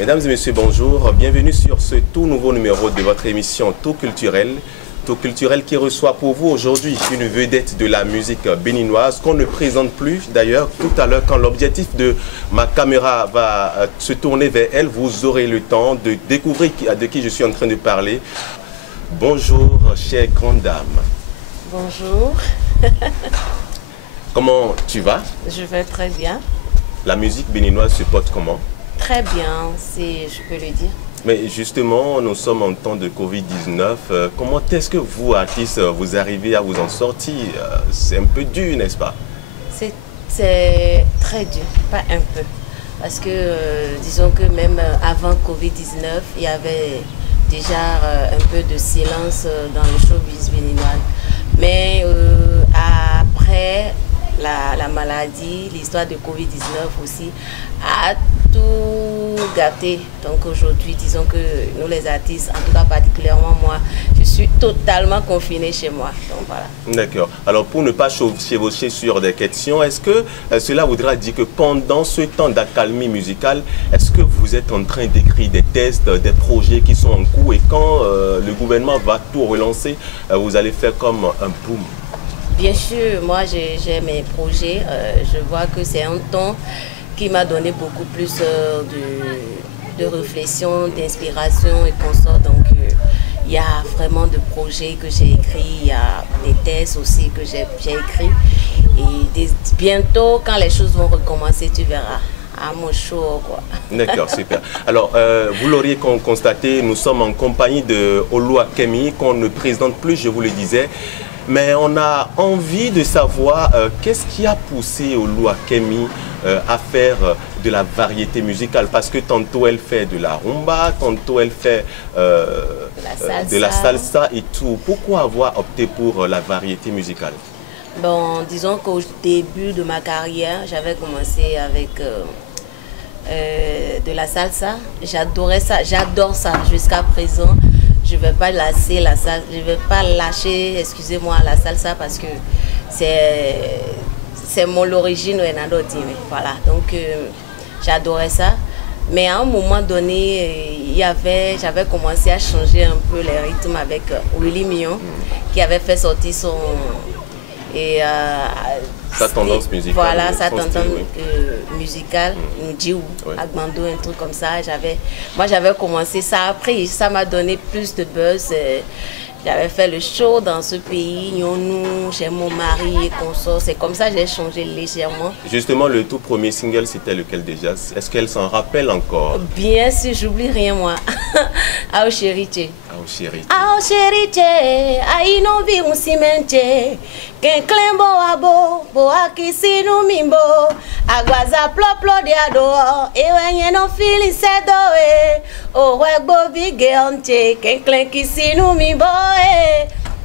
Mesdames et messieurs, bonjour. Bienvenue sur ce tout nouveau numéro de votre émission Tout Culturel. Tout Culturel qui reçoit pour vous aujourd'hui une vedette de la musique béninoise qu'on ne présente plus. D'ailleurs, tout à l'heure, quand l'objectif de ma caméra va se tourner vers elle, vous aurez le temps de découvrir de qui je suis en train de parler. Bonjour, chère grande dame. Bonjour. Comment tu vas? Je vais très bien. La musique béninoise se porte comment? Très bien, je peux le dire. Mais justement, nous sommes en temps de Covid-19. Comment est-ce que vous, artistes, vous arrivez à vous en sortir? C'est un peu dur, n'est-ce pas? C'est très dur, pas un peu. Parce que, disons que même avant Covid-19, il y avait déjà un peu de silence dans le showbiz béninois. Mais après la maladie, l'histoire de Covid-19 aussi, a tout gâté. Donc aujourd'hui, disons que nous les artistes, en tout cas particulièrement moi, je suis totalement confinée chez moi. Donc voilà. D'accord. Alors pour ne pas chevaucher sur des questions, est-ce que cela voudra dire que pendant ce temps d'accalmie musicale, est-ce que vous êtes en train d'écrire des tests, des projets qui sont en cours et quand le gouvernement va tout relancer, vous allez faire comme un boom? Bien sûr, moi j'ai mes projets. Je vois que c'est un temps qui m'a donné beaucoup plus de réflexion, d'inspiration et consort. Donc, il y a vraiment de projets que j'ai écrits, il y a des thèses aussi que j'ai écrits. Et bientôt, quand les choses vont recommencer, tu verras. À mon show, quoi. D'accord, super. Alors, vous l'auriez constaté, nous sommes en compagnie de Oluwa Kemi, qu'on ne présente plus, je vous le disais. Mais on a envie de savoir qu'est-ce qui a poussé Oluwa Kemi à faire de la variété musicale. Parce que tantôt elle fait de la rumba, tantôt elle fait de la salsa et tout. Pourquoi avoir opté pour la variété musicale? Bon, disons qu'au début de ma carrière, j'avais commencé avec de la salsa. J'adorais ça, j'adore ça jusqu'à présent. Je ne vais pas lasser la salsa, je vais pas lâcher, excusez-moi, la salsa parce que c'est mon origine. Voilà, donc j'adorais ça. Mais à un moment donné, j'avais commencé à changer un peu les rythmes avec Willy Mion, qui avait fait sortir son... sa tendance musicale. Voilà, sa tendance musicale, Ndjiou, Agbando, un truc comme ça. Moi, j'avais commencé ça après, ça m'a donné plus de buzz. J'avais fait le show dans ce pays, Nyonou, chez mon mari et consort. C'est comme ça que j'ai changé légèrement. Justement, le tout premier single, c'était lequel déjà? Est-ce qu'elle s'en rappelle encore? Bien sûr, j'oublie rien moi. Ao Cheriche. Ao Cheriche. Ao Cheriche, aïe non vi un cimente. Qu'un clembo abo, boa kisi no mimbo. Aguaza ploplo diado, e wenye no fili sedoe. O wegbo vigeante, qu'un clen kisi no mimbo.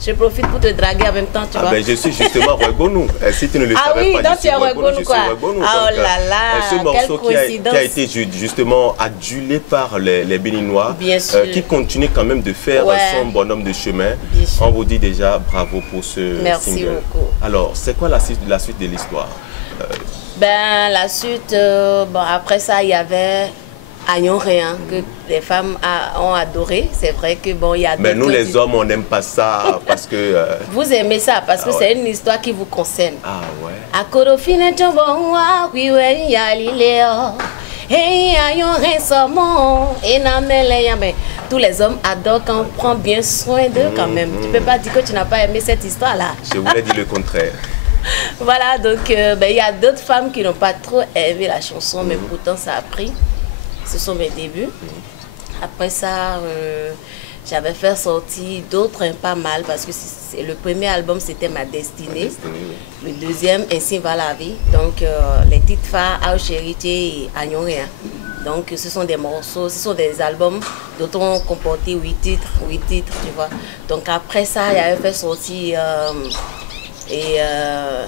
Je profite pour te draguer en même temps, tu vois. Ben, je suis justement Rwegonou. Si tu ne le savais pas, donc tu es Rwegonou, quoi. Oh là là, ce morceau qui a été justement adulé par les Béninois, qui continue quand même de faire son bonhomme de chemin. On vous dit déjà bravo pour ce single. Merci beaucoup. Alors, c'est quoi la suite de l'histoire? Ben, la suite, bon, après ça, il y avait Agnon Rien, que les femmes ont adoré. C'est vrai que bon, il y a... Mais nous les hommes, on n'aime pas ça parce que... Vous aimez ça parce que c'est une histoire qui vous concerne. Ah ouais. Tous les hommes adorent quand on prend bien soin d'eux quand même. Tu ne peux pas dire que tu n'as pas aimé cette histoire-là. Je voulais dire le contraire. Voilà, donc il y a d'autres femmes qui n'ont pas trop aimé la chanson, mais pourtant ça a pris. Ce sont mes débuts. Après ça, j'avais fait sortir d'autres pas mal parce que le premier album c'était Ma Destinée. Le deuxième, Ainsi va la vie. Donc les titres phares, Ao Cheriche et Agnon Rien. Donc ce sont des morceaux, ce sont des albums dont on comportait 8 titres, tu vois. Donc après ça, j'avais fait sortir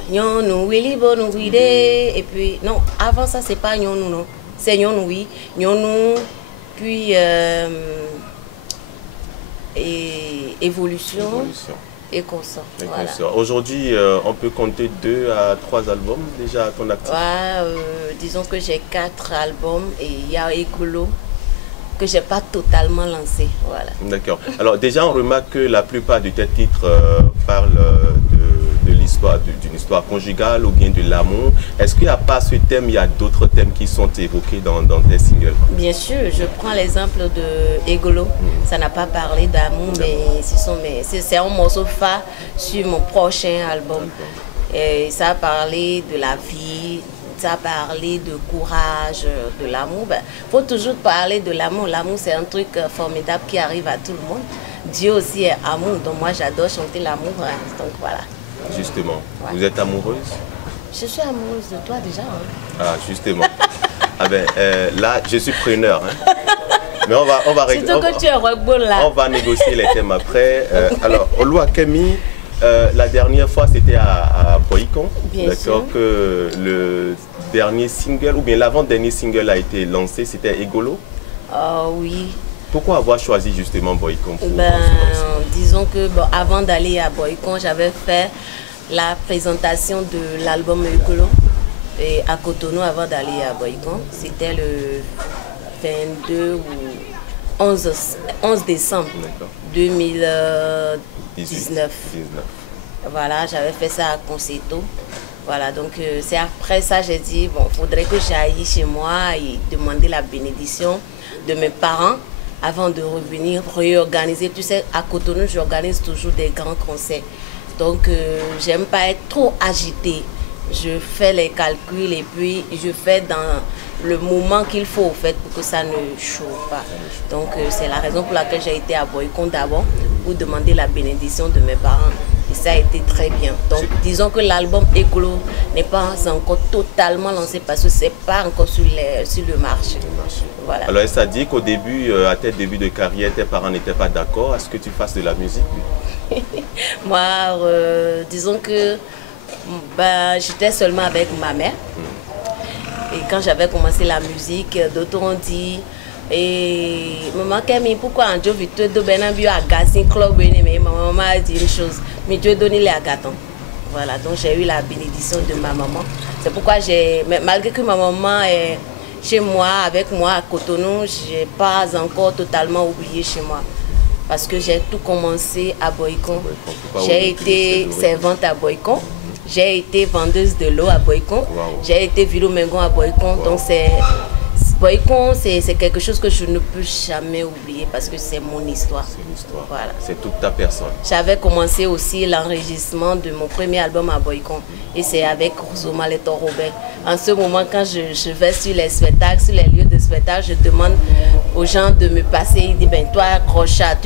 Nyonou, Willy Bonou, et puis non, avant ça c'est pas Nyonou, non. C'est Nyonou, oui. Nyonou, puis Évolution. Et consort. Voilà. Aujourd'hui, on peut compter 2 à 3 albums déjà à ton actif. Ouais, disons que j'ai 4 albums et il y a Écolo, que j'ai pas totalement lancé. Voilà. D'accord. Alors déjà, on remarque que la plupart de tes titres parlent de l'histoire, d'une histoire conjugale ou bien de l'amour. Est-ce qu'il n'y a pas ce thème, il y a d'autres thèmes qui sont évoqués dans tes singles? Bien sûr, je prends l'exemple de Egolo. Ça n'a pas parlé d'amour, mais c'est un morceau phare sur mon prochain album. Et ça a parlé de la vie, ça a parlé de courage, de l'amour. Faut toujours parler de l'amour. L'amour, c'est un truc formidable qui arrive à tout le monde. Dieu aussi est amour, donc moi j'adore chanter l'amour. Hein. Donc voilà. Justement, vous êtes amoureuse? Je suis amoureuse de toi déjà. Hein. Ah, justement. Ah ben, là, je suis preneur. Hein. Mais on va régler. Surtout que tu es rebelle là. On va négocier les thèmes après. Alors, Olua Kemi, la dernière fois c'était à Boycon. D'accord, que le dernier single, ou bien l'avant-dernier single a été lancé, c'était Egolo. Oui. Pourquoi avoir choisi justement Boycon pour disons que bon, avant d'aller à Boycon, j'avais fait la présentation de l'album Egolo et à Cotonou avant d'aller à Boycon. C'était le 22 ou 11 décembre 2019. Voilà, j'avais fait ça à Conceto. Voilà, donc c'est après ça j'ai dit, bon, il faudrait que j'aille chez moi et demander la bénédiction de mes parents avant de revenir, réorganiser. Tu sais, à Cotonou, j'organise toujours des grands concerts. Donc, j'aime pas être trop agitée. Je fais les calculs et puis je fais dans le moment qu'il faut, au fait, pour que ça ne chauffe pas. Donc, c'est la raison pour laquelle j'ai été à Boycon d'abord, pour demander la bénédiction de mes parents. Et ça a été très bien. Donc, disons que l'album Egolo n'est pas encore totalement lancé parce que c'est pas encore sur le marché. Voilà. Alors, ça dit qu'au début, à tes débuts de carrière, tes parents n'étaient pas d'accord à ce que tu fasses de la musique? Moi, disons que j'étais seulement avec ma mère. Et quand j'avais commencé la musique, d'autres ont dit, maman Kemi, pourquoi un jour tu te donnes un bio à Gassin Club? Mais ma maman a dit une chose, mais tu es donné les agathons. Voilà, donc j'ai eu la bénédiction de ma maman. C'est pourquoi malgré que ma maman est chez moi, avec moi à Cotonou, je n'ai pas encore totalement oublié chez moi. Parce que j'ai tout commencé à Boycon. J'ai été servante à Boycon. J'ai été vendeuse de l'eau à Boycon. J'ai été Vilomengon à Boycon. Donc Boycon, c'est quelque chose que je ne peux jamais oublier parce que c'est mon histoire. C'est une histoire. Voilà. C'est toute ta personne. J'avais commencé aussi l'enregistrement de mon premier album à Boycon. Et c'est avec Zoma Leto Robert. En ce moment, quand je vais sur les spectacles, sur les lieux de spectacle, je demande aux gens de me passer. Ils disent, ben toi, Crochat,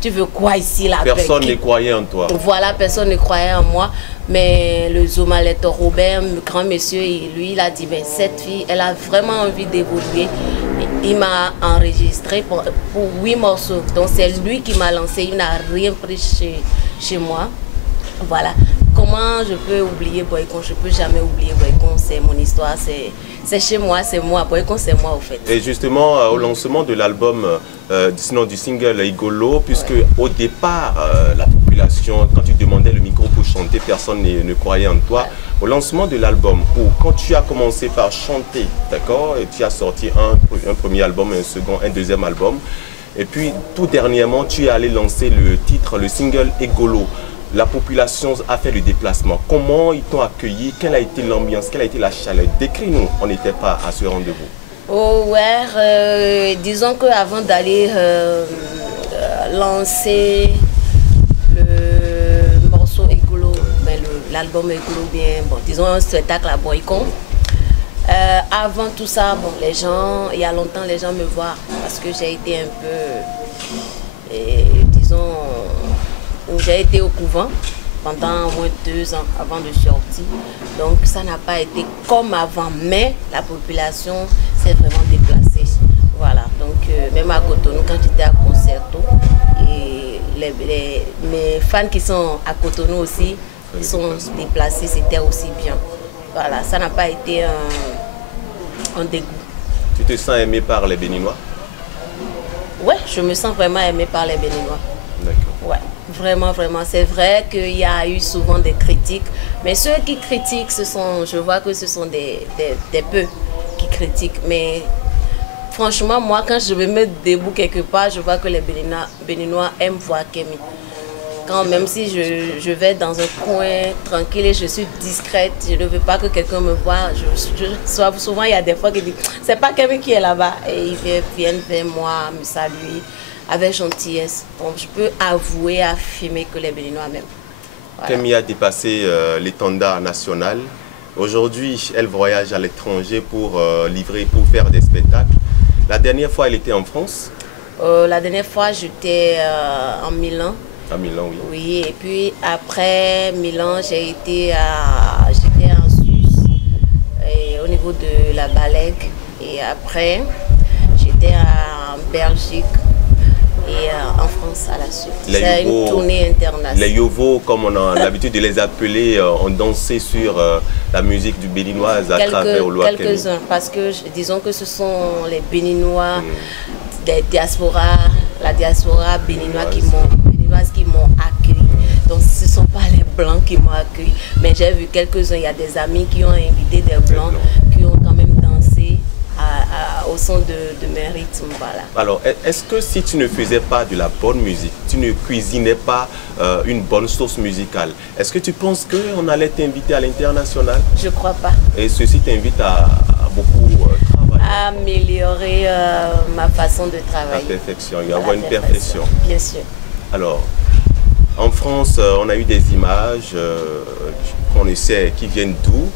tu veux quoi ici là? Personne ne croyait en toi. Voilà, personne ne croyait en moi. Mais le Zoma Leto Robert, le grand monsieur, lui, il a dit, ben cette fille, elle a vraiment envie d'évoluer. Il m'a enregistré pour 8 morceaux. Donc c'est lui qui m'a lancé. Il n'a rien pris chez moi. Voilà. Comment je peux oublier Boycon? Je ne peux jamais oublier Boycon. C'est mon histoire. C'est chez moi, c'est moi. Boycon, c'est moi au fait. Et justement, au lancement de l'album, sinon du single Egolo, puisque au départ, la population, quand tu demandais le micro pour chanter, personne ne croyait en toi. Au lancement de l'album, quand tu as commencé par chanter, d'accord, et tu as sorti un premier album, un second, un deuxième album, et puis tout dernièrement, tu es allé lancer le titre, le single Egolo. La population a fait le déplacement. Comment ils t'ont accueilli? Quelle a été l'ambiance? Quelle a été la chaleur? Décris-nous, on n'était pas à ce rendez-vous. Oh ouais, disons qu'avant d'aller lancer le morceau Egolo, l'album Egolo, bien, bon, disons un spectacle à Boycon. Avant tout ça, bon, les gens, il y a longtemps, les gens me voient parce que j'ai été un peu, disons, j'ai été au couvent pendant au moins 2 ans avant de sortir. Donc ça n'a pas été comme avant, mais la population s'est vraiment déplacée. Voilà, donc même à Cotonou, quand j'étais à Concerto, et mes fans qui sont à Cotonou aussi sont déplacés, c'était aussi bien. Voilà, ça n'a pas été un dégoût. Tu te sens aimé par les Béninois? Ouais, je me sens vraiment aimé par les Béninois. D'accord. Ouais, vraiment, vraiment. C'est vrai qu'il y a eu souvent des critiques, mais ceux qui critiquent, je vois que ce sont des peu qui critiquent. Mais franchement, moi, quand je me mets debout quelque part, je vois que les Béninois aiment voir Kémi. Quand même si je vais dans un coin tranquille et je suis discrète, je ne veux pas que quelqu'un me voie. Souvent, il y a des fois qui disent, c'est pas Kémi qui est là-bas. Et ils viennent vers moi, me saluer avec gentillesse. Donc, je peux avouer, affirmer que les Béninois m'aiment. Voilà. Kémi a dépassé l'étendard national. Aujourd'hui, elle voyage à l'étranger pour faire des spectacles. La dernière fois, elle était en France. La dernière fois, j'étais en Milan. À Milan, oui. Oui, et puis après Milan, j'étais en Suisse, au niveau de la Balègue. Et après, j'étais en Belgique et en France à la suite. C'est une tournée internationale. Les Yovo, comme on a l'habitude de les appeler, ont dansé sur la musique du béninoise à travers Oloa Kémi. Quelques-uns, parce que disons que ce sont les Béninois des diasporas, la diaspora béninoise qui m'ont accueilli. Donc ce ne sont pas les Blancs qui m'ont accueilli, mais j'ai vu quelques-uns, il y a des amis qui ont invité des Blancs qui ont quand même dansé au son de mes rythmes. Voilà. Alors, est-ce que si tu ne faisais pas de la bonne musique, tu ne cuisinais pas une bonne sauce musicale, est-ce que tu penses qu'on allait t'inviter à l'international? Je ne crois pas. Et ceci t'invite à beaucoup travailler? À améliorer ma façon de travailler. La perfection, il y avoir une perfection. Bien sûr. Alors, en France, on a eu des images qu'on ne sait qui viennent d'où,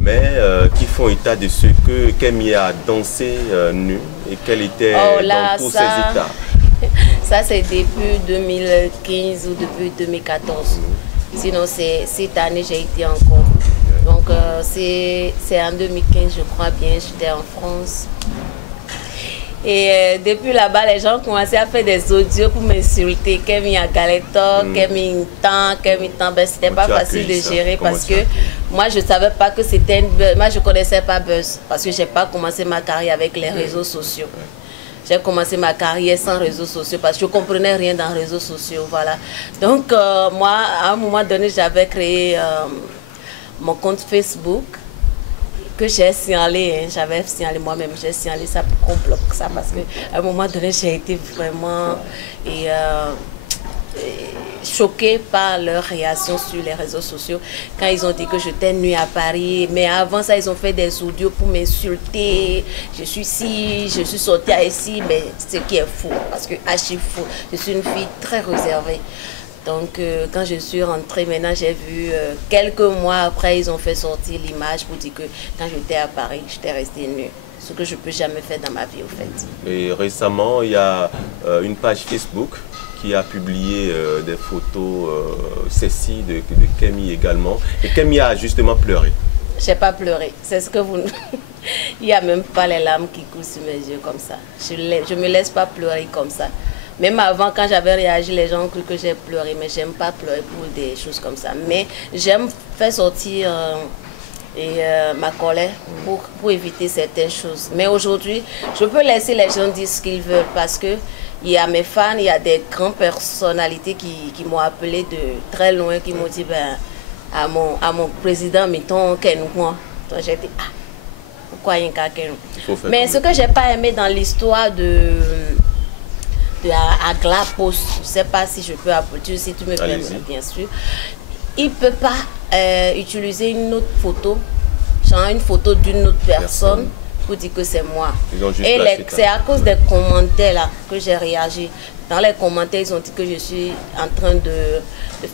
mais qui font état de ce que Kémi a dansé nu et qu'elle était dans tous ses états. Ça, c'est depuis 2015 ou depuis 2014. Sinon, cette année, j'ai été en Congo. Donc, c'est en 2015, je crois bien, j'étais en France. Et depuis là-bas, les gens commençaient à faire des audios pour m'insulter. Kémi a galeto, Kémi tant. Ben, c'était pas facile de gérer parce que moi, je savais pas que c'était une buzz. Moi, je connaissais pas buzz parce que j'ai pas commencé ma carrière avec les réseaux sociaux. J'ai commencé ma carrière sans réseaux sociaux parce que je comprenais rien dans les réseaux sociaux. Voilà. Donc, moi, à un moment donné, j'avais créé mon compte Facebook que j'ai signalé, hein. J'avais signalé moi-même, j'ai signalé ça pour qu'on bloque ça parce qu'à un moment donné, j'ai été vraiment choquée par leur réaction sur les réseaux sociaux quand ils ont dit que j'étais nue à Paris. Mais avant ça, ils ont fait des audios pour m'insulter. Je suis ici, je suis sortie à ici, mais ce qui est faux, parce que archi faux. Je suis une fille très réservée. Donc, quand je suis rentrée, maintenant, j'ai vu, quelques mois après, ils ont fait sortir l'image pour dire que quand j'étais à Paris, j'étais restée nue. Ce que je ne peux jamais faire dans ma vie, au fait. Et récemment, il y a une page Facebook qui a publié des photos sexy de Kémi également. Et Kémi a justement pleuré. Je n'ai pas pleuré. C'est ce que vous... Il n'y a même pas les larmes qui coulent sur mes yeux comme ça. Je ne me laisse pas pleurer comme ça. Même avant, quand j'avais réagi, les gens ont cru que j'ai pleuré, mais j'aime pas pleurer pour des choses comme ça. Mais j'aime faire sortir ma colère pour éviter certaines choses. Mais aujourd'hui, je peux laisser les gens dire ce qu'ils veulent parce que il y a mes fans, il y a des grandes personnalités qui m'ont appelé de très loin, qui m'ont dit ben, à mon président, mettons, Kenouan. Donc j'ai dit, pourquoi il y a un Kenou? Mais ce que j'ai pas aimé dans l'histoire de Agla Post, je ne sais pas si je peux appeler, si tu me permets, bien sûr. Il ne peut pas utiliser une autre photo, genre une photo d'une autre personne pour dire que c'est moi. Et c'est à cause des commentaires là que j'ai réagi. Dans les commentaires, ils ont dit que je suis en train de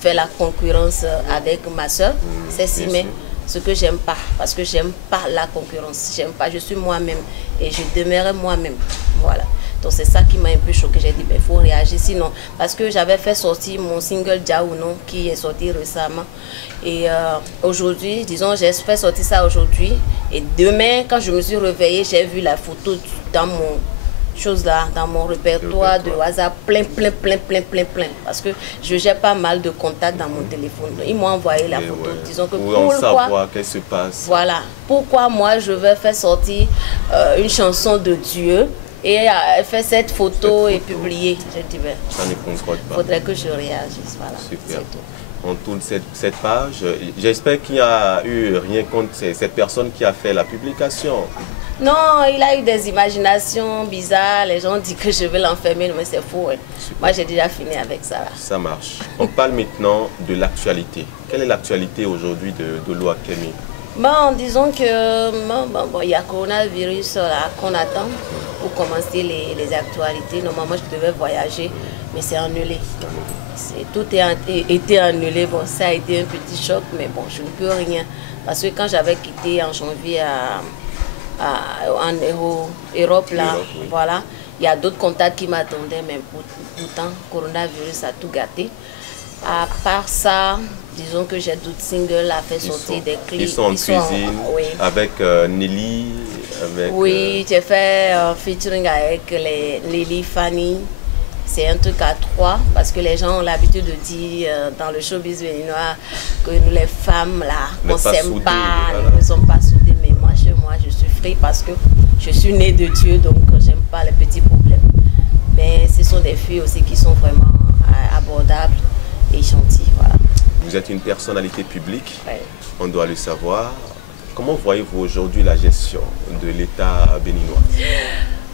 faire la concurrence avec ma soeur. C'est si, mais ce que j'aime pas, parce que j'aime pas la concurrence. J'aime pas, je suis moi-même et je demeurerai moi-même. Voilà. Donc c'est ça qui m'a un peu choqué. J'ai dit, il faut réagir. Sinon, parce que j'avais fait sortir mon single Dia ou non, qui est sorti récemment. Et aujourd'hui, disons, j'ai fait sortir ça aujourd'hui. Et demain, quand je me suis réveillée, j'ai vu la photo dans mon chose là, dans mon répertoire de WhatsApp, plein. Parce que j'ai pas mal de contacts dans mon téléphone. Ils m'ont envoyé la photo. Disons que pour savoir qu'est-ce qui se passe. Voilà. Pourquoi moi, je vais faire sortir une chanson de Dieu et faire cette photo et publier. Je dis, ben, ça ne concorde pas. Il faudrait que je réagisse. Voilà. Super. On tourne cette page. J'espère qu'il n'y a eu rien contre cette personne qui a fait la publication. Non, il a eu des imaginations bizarres. Les gens disent que je vais l'enfermer, mais c'est faux. Hein. Moi, j'ai déjà fini avec ça. Là. Ça marche. On parle maintenant de l'actualité. Quelle est l'actualité aujourd'hui de Oloa Kemi? Bon, disons que il y a coronavirus là qu'on attend pour commencer les actualités. Normalement, je devais voyager, mais c'est annulé. Tout a été annulé. Bon, ça a été un petit choc, mais bon, je ne peux rien. Parce que quand j'avais quitté en janvier en Europe, là, oui. Voilà, il y a d'autres contacts qui m'attendaient, mais pourtant, coronavirus a tout gâté. À part ça, disons que j'ai d'autres singles à faire sortir des clips. Ils sont en cuisine, oui. Avec Nelly. Oui, j'ai fait featuring avec Nelly, Fanny. C'est un truc à 3 parce que les gens ont l'habitude de dire dans le showbiz béninois que nous les femmes là, on ne s'aime pas, nous ne sommes pas soudées. Mais moi, chez moi, je suis free parce que je suis née de Dieu, donc j'aime pas les petits problèmes. Mais ce sont des filles aussi qui sont vraiment abordables et gentilles. Voilà. Vous êtes une personnalité publique, ouais. On doit le savoir. Comment voyez-vous aujourd'hui la gestion de l'État béninois?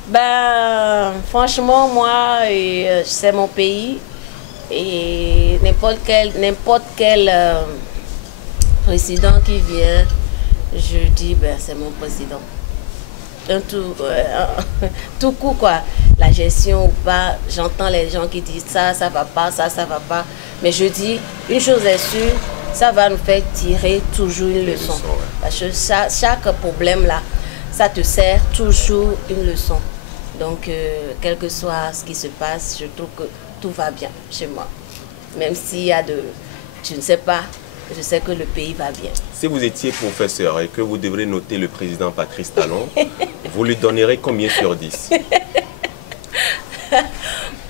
Ben, franchement, moi, c'est mon pays et n'importe quel président qui vient, je dis, ben, c'est mon président. Tout coup, quoi. La gestion ou pas, j'entends les gens qui disent ça va pas, ça va pas. Mais je dis, une chose est sûre, ça va nous faire tirer toujours une leçon. Ouais. Parce que chaque problème là, ça te sert toujours une leçon. Donc, quel que soit ce qui se passe, je trouve que tout va bien chez moi. Même s'il y a je ne sais pas, je sais que le pays va bien. Si vous étiez professeur et que vous devrez noter le président Patrice Talon, vous lui donnerez combien sur 10?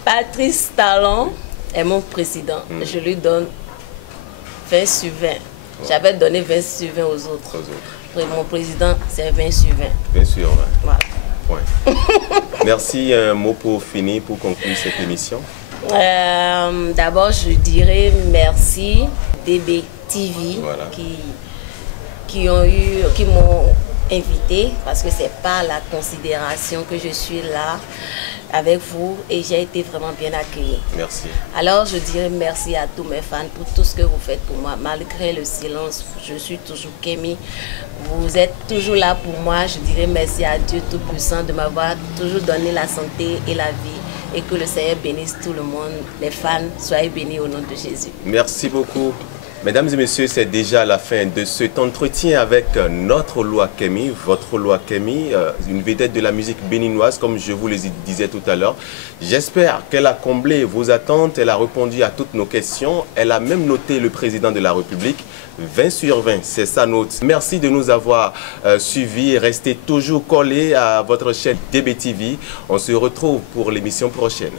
Patrice Talon est mon président. Je lui donne 20 sur 20. J'avais donné 20 sur 20 aux autres. Mon président, c'est 20 sur 20. 20 sur 20. Voilà. Ouais. Merci, un mot pour finir, pour conclure cette émission. D'abord, je dirais merci DB TV voilà. qui m'ont invité parce que c'est pas la considération que je suis là avec vous et j'ai été vraiment bien accueillie. Merci. Alors, je dirais merci à tous mes fans pour tout ce que vous faites pour moi. Malgré le silence, je suis toujours Kemi. Vous êtes toujours là pour moi. Je dirais merci à Dieu Tout-Puissant de m'avoir toujours donné la santé et la vie et que le Seigneur bénisse tout le monde. Les fans, soyez bénis au nom de Jésus. Merci beaucoup. Mesdames et messieurs, c'est déjà la fin de cet entretien avec notre Oloa Kemi, votre Oloa Kemi, une vedette de la musique béninoise, comme je vous le disais tout à l'heure. J'espère qu'elle a comblé vos attentes, elle a répondu à toutes nos questions, elle a même noté le président de la République. 20 sur 20, c'est sa note. Merci de nous avoir suivis et restez toujours collés à votre chaîne DB TV. On se retrouve pour l'émission prochaine.